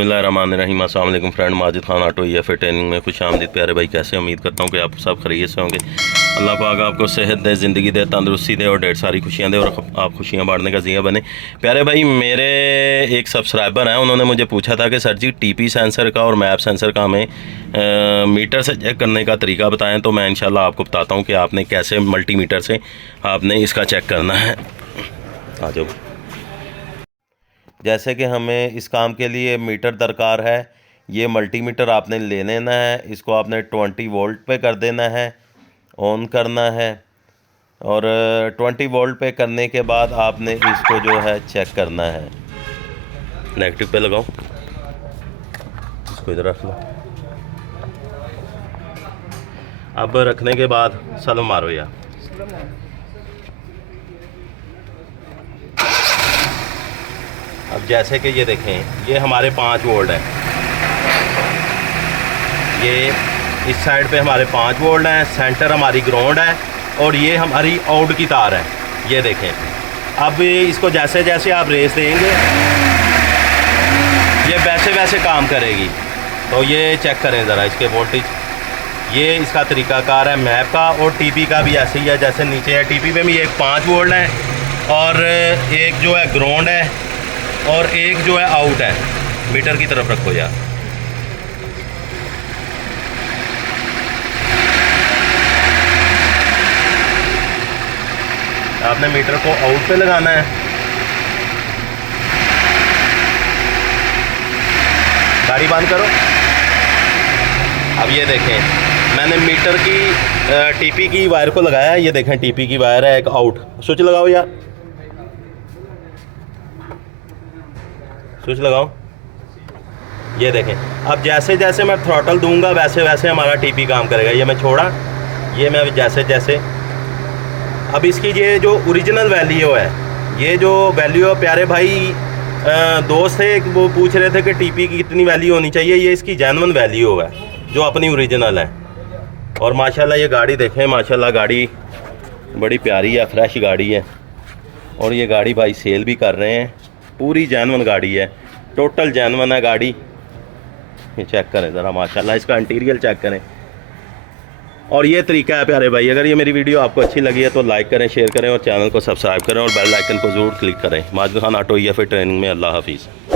बिस्मिल्लाहिर्रहमानिर्रहीम। अस्सलाम वालेकुम फ्रेंड, माजिद खान ऑटो फिर ट्रेनिंग में खुश आमदीद। प्यारे भाई कैसे, उम्मीद करता हूँ कि आप सब खैरियत से होंगे। अल्लाह पाक आपको सेहत दे, ज़िंदगी दे, तंदरुस्ती दे और ढेर सारी खुशियाँ दे और आप खुशियाँ बांटने का ज़िया बने। प्यारे भाई, मेरे एक सब्सक्राइबर हैं, उन्होंने मुझे पूछा था कि सर जी टीपी सेंसर का और मैप सेंसर का हमें मीटर से चेक करने का तरीका बताएँ। तो मैं इंशाल्लाह आपको बताता हूँ कि आपने कैसे मल्टीमीटर से आपने इसका चेक करना है। आ जाओ। जैसे कि हमें इस काम के लिए मीटर दरकार है। ये मल्टीमीटर आपने ले लेना है, इसको आपने 20 वोल्ट पे कर देना है, ऑन करना है। और 20 वोल्ट पे करने के बाद आपने इसको जो है चेक करना है। नेगेटिव पे लगाओ, इसको इधर रख लो। अब रखने के बाद सलो मारो यार। अब जैसे कि ये देखें, ये हमारे 5 वोल्ट है। ये इस साइड पे हमारे 5 वोल्ट हैं, सेंटर हमारी ग्राउंड है और ये हमारी आउट की तार है। ये देखें, अब इसको जैसे जैसे आप रेस देंगे ये वैसे वैसे काम करेगी। तो ये चेक करें ज़रा इसके वोल्टेज। ये इसका तरीकाकार है मैप का, और टीपी का भी ऐसे ही है जैसे नीचे है। टीपी पे भी एक 5 वोल्ट है और एक जो है ग्राउंड है और एक जो है आउट है। मीटर की तरफ रखो यार। आपने मीटर को आउट पे लगाना है। गाड़ी बंद करो। अब ये देखें, मैंने मीटर की टीपी की वायर को लगाया है। ये देखें, टीपी की वायर है, एक आउट। स्विच लगाओ यार, स्विच लगाओ। ये देखें, अब जैसे जैसे मैं थ्रॉटल दूंगा वैसे वैसे हमारा टीपी काम करेगा। ये मैं छोड़ा, ये मैं जैसे जैसे। अब इसकी ये जो ओरिजिनल वैल्यू है, ये जो वैल्यू है प्यारे भाई, दोस्त थे वो पूछ रहे थे कि टीपी की कितनी वैल्यू होनी चाहिए। ये इसकी जेन्युइन वैल्यू है जो अपनी ओरिजिनल है। और माशाल्लाह ये गाड़ी देखें, माशाल्लाह गाड़ी बड़ी प्यारी है, फ्रेश गाड़ी है। और ये गाड़ी भाई सेल भी कर रहे हैं। पूरी जेन्युइन गाड़ी है, टोटल जेन्युइन है गाड़ी। ये चेक करें ज़रा, माशाल्लाह इसका इंटीरियर चेक करें। और ये तरीका है प्यारे भाई। अगर ये मेरी वीडियो आपको अच्छी लगी है तो लाइक करें, शेयर करें और चैनल को सब्सक्राइब करें और बेल आइकन को ज़रूर क्लिक करें। माजिद खान ऑटो फिर ट्रेनिंग में। अल्लाह हाफिज़।